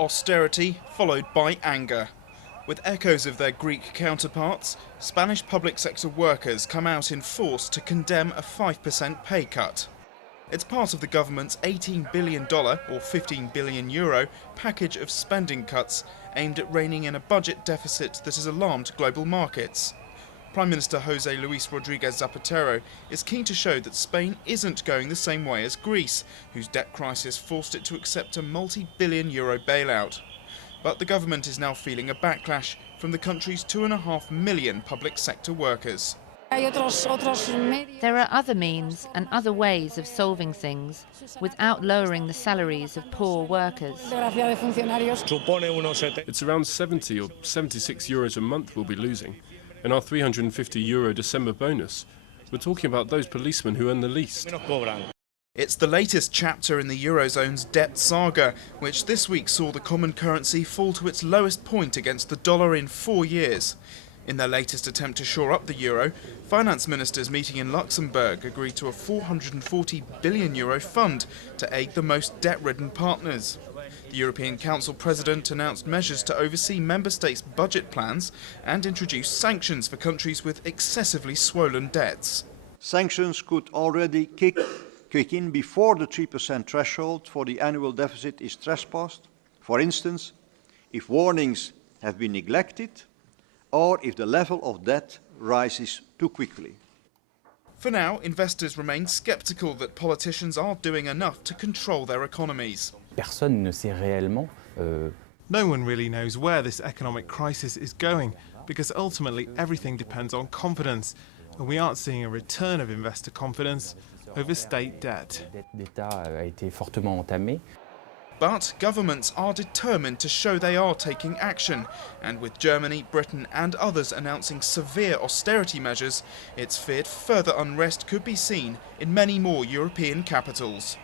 Austerity followed by anger. With echoes of their Greek counterparts, Spanish public sector workers come out in force to condemn a 5% pay cut. It's part of the government's $18 billion or 15 billion euro package of spending cuts aimed at reining in a budget deficit that has alarmed global markets. Prime Minister José Luis Rodríguez Zapatero is keen to show that Spain isn't going the same way as Greece, whose debt crisis forced it to accept a multi-billion euro bailout. But the government is now feeling a backlash from the country's 2.5 million public sector workers. There are other means and other ways of solving things without lowering the salaries of poor workers. It's around 70 or 76 euros a month we'll be losing, and our €350 December bonus. We're talking about those policemen who earn the least. It's the latest chapter in the Eurozone's debt saga, which this week saw the common currency fall to its lowest point against the dollar in 4 years. In their latest attempt to shore up the euro, finance ministers meeting in Luxembourg agreed to a €440 billion fund to aid the most debt-ridden partners. The European Council President announced measures to oversee member states' budget plans and introduce sanctions for countries with excessively swollen debts. Sanctions could already kick in before the 3% threshold for the annual deficit is trespassed. For instance, if warnings have been neglected or if the level of debt rises too quickly. For now, investors remain sceptical that politicians are doing enough to control their economies. No one really knows where this economic crisis is going, because ultimately everything depends on confidence, and we aren't seeing a return of investor confidence over state debt. But governments are determined to show they are taking action, and with Germany, Britain and others announcing severe austerity measures, it's feared further unrest could be seen in many more European capitals.